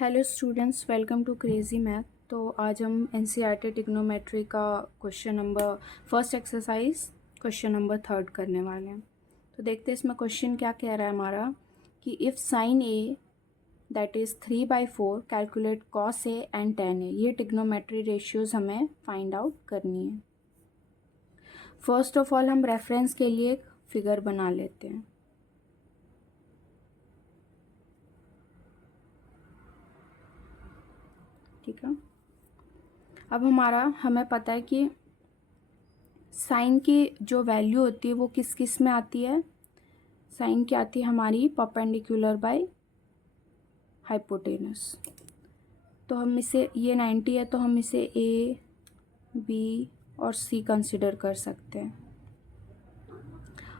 Hello students, welcome to crazy math. तो आज हम एनसीईआरटी ट्रिग्नोमेट्री का question number first exercise question number 3 करने वाले हैं। तो देखते हैं इसमें क्वेश्चन क्या कह रहा है हमारा कि if sine A that is 3/4 calculate cos A and tan A. ये ट्रिग्नोमेट्री रेशियोज़ हमें फाइंड आउट करनी है। फर्स्ट ऑफ ऑल हम रेफरेंस के लिए एक फिगर बना लेते हैं। ठीक है, अब हमें पता है कि साइन की जो वैल्यू होती है वो किस किस में आती है। साइन की आती है हमारी परपेंडिकुलर बाय हाइपोटेनस। तो हम इसे, ये 90 है तो हम इसे ए बी और सी कंसिडर कर सकते हैं।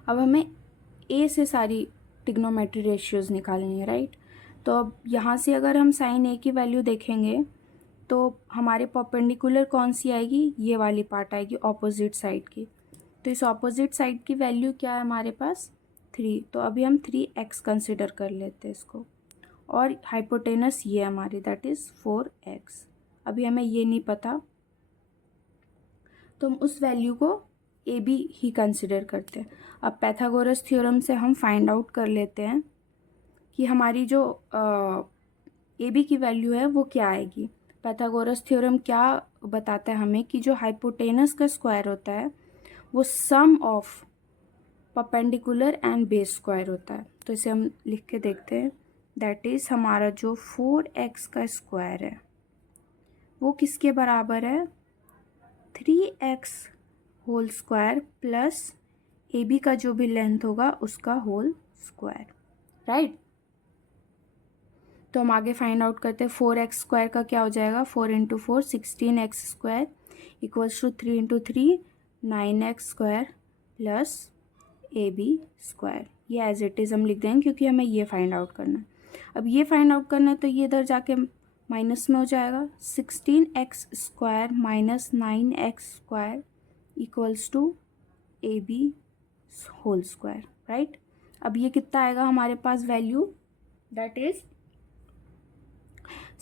अब हमें ए से सारी ट्रिग्नोमेट्री रेशियोज निकालनी है, राइट। तो अब यहाँ से अगर हम साइन ए की वैल्यू देखेंगे तो हमारे परपेंडिकुलर कौन सी आएगी, ये वाली पार्ट आएगी ऑपोजिट साइड की। तो इस ऑपोजिट साइड की वैल्यू क्या है हमारे पास 3। तो अभी हम 3x कंसिडर कर लेते हैं इसको, और हाइपोटेनस ये हमारी दैट इज़ 4x। अभी हमें ये नहीं पता तो हम उस वैल्यू को ए बी ही कंसिडर करते हैं। अब पैथागोरस थ्योरम से हम फाइंड आउट कर लेते हैं कि हमारी जो ए बी की वैल्यू है वो क्या आएगी। पैथागोरस थ्योरम क्या बताता है हमें कि जो हाइपोटेनस का स्क्वायर होता है वो sum of perpendicular and base square होता है। तो इसे हम लिख के देखते हैं। दैट इज़ हमारा जो 4x का स्क्वायर है वो किसके बराबर है, 3x whole square plus A B का जो भी लेंथ होगा उसका होल स्क्वायर, राइट। तो हम आगे फाइंड आउट करते हैं। 4x स्क्वायर का क्या हो जाएगा, 4 into 4 16x square equals to 3 into 3 9x square plus A B square. ये एज इट इज़ हम लिख देंगे क्योंकि हमें ये फाइंड आउट करना है। अब ये फाइंड आउट करना है तो ये इधर जाके माइनस में हो जाएगा। 16x square minus 9x square equals to A B whole square, right. अब ये कितना आएगा हमारे पास value, that is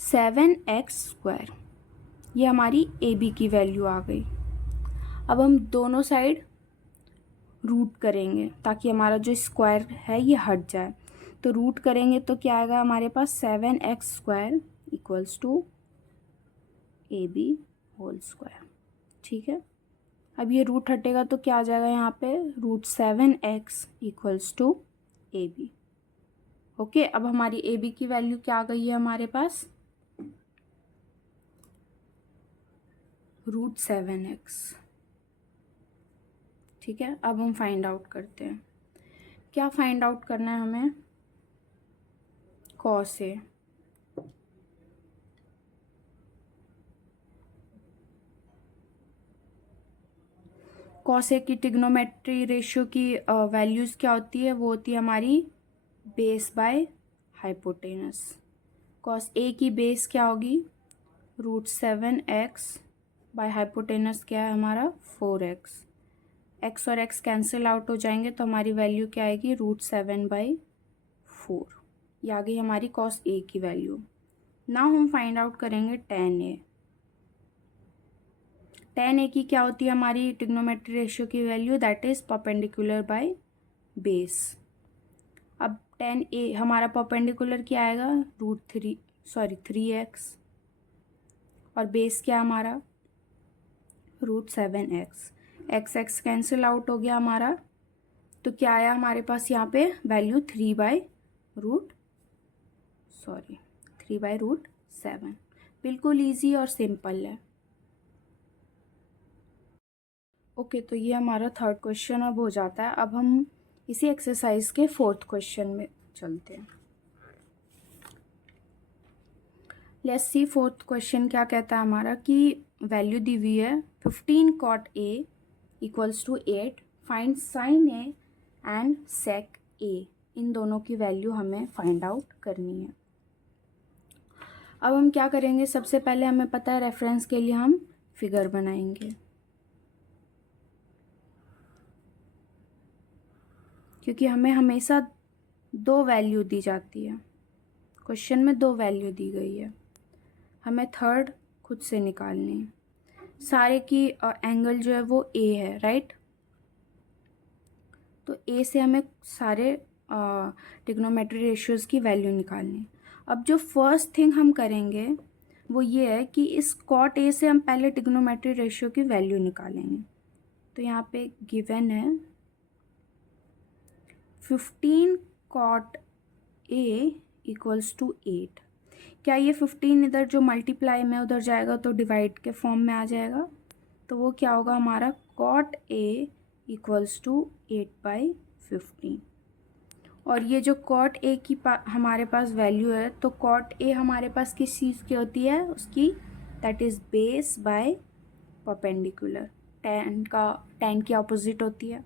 7x square. ये हमारी ए बी की वैल्यू आ गई। अब हम दोनों साइड रूट करेंगे ताकि हमारा जो स्क्वायर है ये हट जाए। तो रूट करेंगे तो क्या आएगा हमारे पास, 7x square equals to A B whole square. ठीक है, अब ये रूट हटेगा तो क्या आ जाएगा यहाँ पे, √7x equals to A B. Okay, अब हमारी ए बी की वैल्यू क्या आ गई है हमारे पास, √7x। ठीक है, अब हम फाइंड आउट करते हैं। क्या फाइंड आउट करना है हमें, कॉस ए। कॉस ए की ट्रिग्नोमेट्री रेशियो की वैल्यूज़ क्या होती है, वो होती है हमारी base by hypotenuse. Cos A की बेस क्या होगी, √7x बाय हाइपोटेनस क्या है हमारा 4x। x और x कैंसिल आउट हो जाएंगे तो हमारी वैल्यू क्या आएगी, √7/4। ये आ गई हमारी कॉस ए की वैल्यू। नाउ हम फाइंड आउट करेंगे tan ए। tan ए की क्या होती है हमारी ट्रिग्नोमेट्री रेशियो की value, that is perpendicular by base. अब tan ए हमारा परपेंडिकुलर क्या आएगा, √3x और बेस क्या हमारा √7x। x कैंसिल आउट हो गया हमारा, तो क्या आया हमारे पास यहाँ पे वैल्यू 3/√7। बिल्कुल इजी और सिंपल है। ओके, तो ये हमारा थर्ड क्वेश्चन अब हो जाता है। अब हम इसी एक्सरसाइज के फोर्थ क्वेश्चन में चलते हैं। लेट्स सी फोर्थ क्वेश्चन क्या कहता है हमारा कि वैल्यू दी हुई है 15 cot A equals to 8, find sin A and sec A। इन दोनों की वैल्यू हमें फाइंड आउट करनी है। अब हम क्या करेंगे, सबसे पहले हमें पता है रेफरेंस के लिए हम फिगर बनाएंगे, क्योंकि हमें हमेशा दो वैल्यू दी जाती है। क्वेश्चन में 2 वैल्यू दी गई है, हमें थर्ड खुद से निकालनी है। सारे की एंगल जो है वो ए है, राइट। तो ए से हमें सारे ट्रिग्नोमेट्री रेशियोज़ की वैल्यू निकालनी है। अब जो फर्स्ट थिंग हम करेंगे वो ये है कि इस कॉट ए से हम पहले ट्रिग्नोमेट्री रेशियो की वैल्यू निकालेंगे। तो यहाँ पे गिवन है 15 कॉट ए इक्वल्स टू 8। क्या ये 15 इधर जो मल्टीप्लाई में उधर जाएगा तो डिवाइड के फॉर्म में आ जाएगा, तो वो क्या होगा हमारा कॉट ए इक्वल्स टू 8/15। और ये जो कॉट ए की हमारे पास वैल्यू है, तो कॉट ए हमारे पास किस चीज़ की होती है, उसकी that is base by perpendicular, tan की अपोजिट होती है।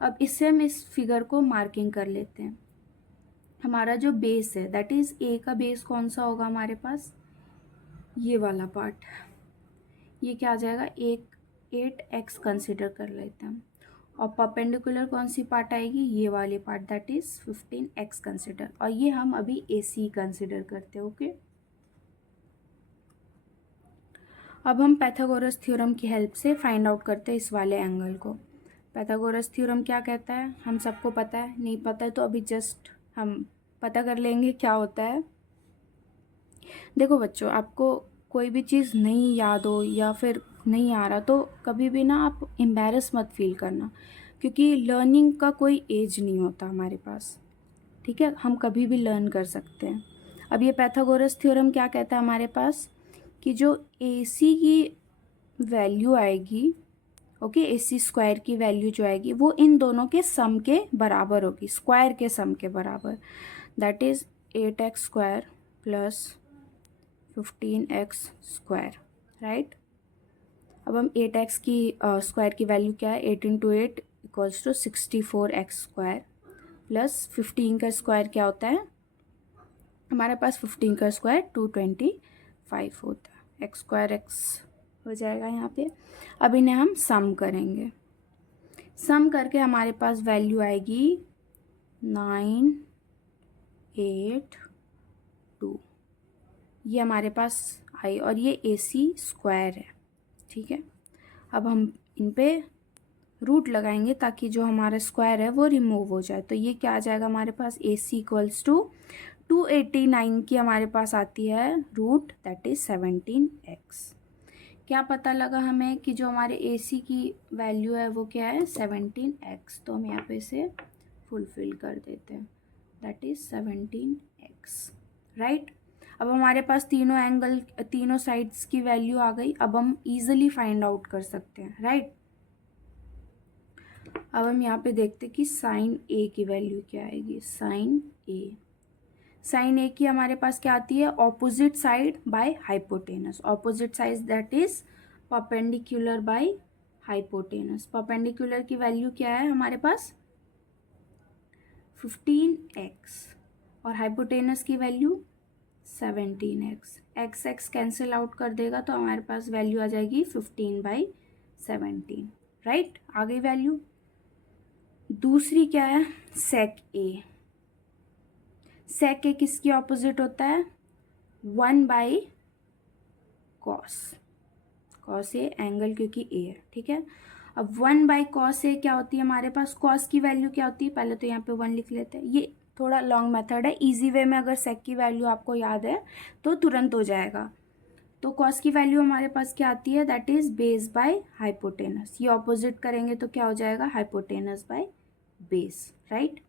अब इससे हम इस फिगर को मार्किंग कर लेते हैं। हमारा जो बेस है दैट इज़ ए का बेस कौन सा होगा हमारे पास, ये वाला पार्ट, ये क्या आ जाएगा 8x कंसिडर कर लेते हैं। और परपेंडिकुलर कौन सी पार्ट आएगी, ये वाली part that is 15x consider, और ये हम अभी AC कंसिडर करते हैं। ओके, अब हम पाइथागोरस थ्योरम की हेल्प से फाइंड आउट करते हैं इस वाले एंगल को। पाइथागोरस थ्योरम क्या कहता है, हम सबको पता है, नहीं पता है तो अभी जस्ट हम पता कर लेंगे क्या होता है। देखो बच्चों, आपको कोई भी चीज़ नहीं याद हो या फिर नहीं आ रहा तो कभी भी ना आप एम्बैरस मत फील करना, क्योंकि लर्निंग का कोई एज नहीं होता हमारे पास, ठीक है, हम कभी भी लर्न कर सकते हैं। अब ये पाइथागोरस थ्योरम क्या कहता है हमारे पास कि जो AC की वैल्यू आएगी, ओके, AC स्क्वायर की वैल्यू जो आएगी वो इन दोनों के सम के बराबर होगी, स्क्वायर के सम के बराबर, that is 8x square plus 15x square, right. अब हम 8x की स्क्वायर की वैल्यू क्या है, 8 × 8 equals to 64x square plus 15 का स्क्वायर क्या होता है हमारे पास, 15 का स्क्वायर 225 होता है, x स्क्वायर x हो जाएगा यहाँ पे। अब इन्हें हम सम करेंगे, सम करके हमारे पास वैल्यू आएगी 982, ये हमारे पास आई, और ये AC स्क्वायर है, ठीक है। अब हम इन पे रूट लगाएंगे ताकि जो हमारा स्क्वायर है वो रिमूव हो जाए, तो ये क्या आ जाएगा हमारे पास, AC इक्वल्स टू 289 की हमारे पास आती है रूट, दैट इज़ 17x। क्या पता लगा हमें कि जो हमारे AC की वैल्यू है वो क्या है 17x, तो हम यहाँ पे इसे फुलफिल कर देते हैं, दैट इज़ 17x, राइट। अब हमारे पास तीनों एंगल, तीनों साइड्स की वैल्यू आ गई, अब हम इजीली फाइंड आउट कर सकते हैं, राइट। अब हम यहाँ पे देखते हैं कि साइन A की वैल्यू क्या आएगी, साइन A की हमारे पास क्या आती है, opposite side by hypotenuse, opposite side that is perpendicular by hypotenuse. Perpendicular की वैल्यू क्या है हमारे पास 15x, और हाइपोटेनस की value 17x, x cancel out कर देगा तो हमारे पास वैल्यू आ जाएगी 15/17, राइट। आ गई वैल्यू। दूसरी क्या है, सेक ए किसकी ऑपोजिट होता है 1/cos ए एंगल, क्योंकि ए है, ठीक है। अब 1/cos ए क्या होती है हमारे पास, cos की वैल्यू क्या होती है, पहले तो यहाँ पे 1 लिख लेते हैं, ये थोड़ा लॉन्ग मेथड है, इजी वे में अगर सेक की वैल्यू आपको याद है तो तुरंत हो जाएगा। तो cos की वैल्यू हमारे पास क्या आती है, that is base by hypotenuse, ये ऑपोजिट करेंगे तो क्या हो जाएगा हाइपोटेनस बाय बेस, राइट।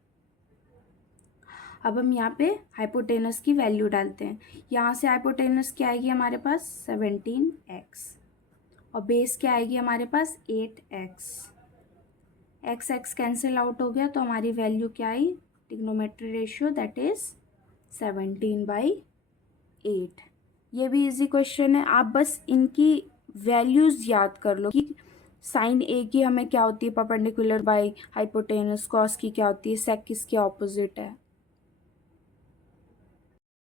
अब हम यहाँ पे हाइपोटेनस की वैल्यू डालते हैं, यहाँ से हाइपोटेनस क्या आएगी हमारे पास 17x, और बेस क्या आएगी हमारे पास 8x, x कैंसिल आउट हो गया तो हमारी वैल्यू क्या आई, ट्रिग्नोमेट्री रेशियो दैट इज 17/8। ये भी इजी क्वेश्चन है, आप बस इनकी वैल्यूज़ याद कर लो कि साइन A की हमें क्या होती है परपेंडिकुलर बाय हाइपोटेनस, कॉस की क्या होती है, सेक किसके ऑपोजिट है,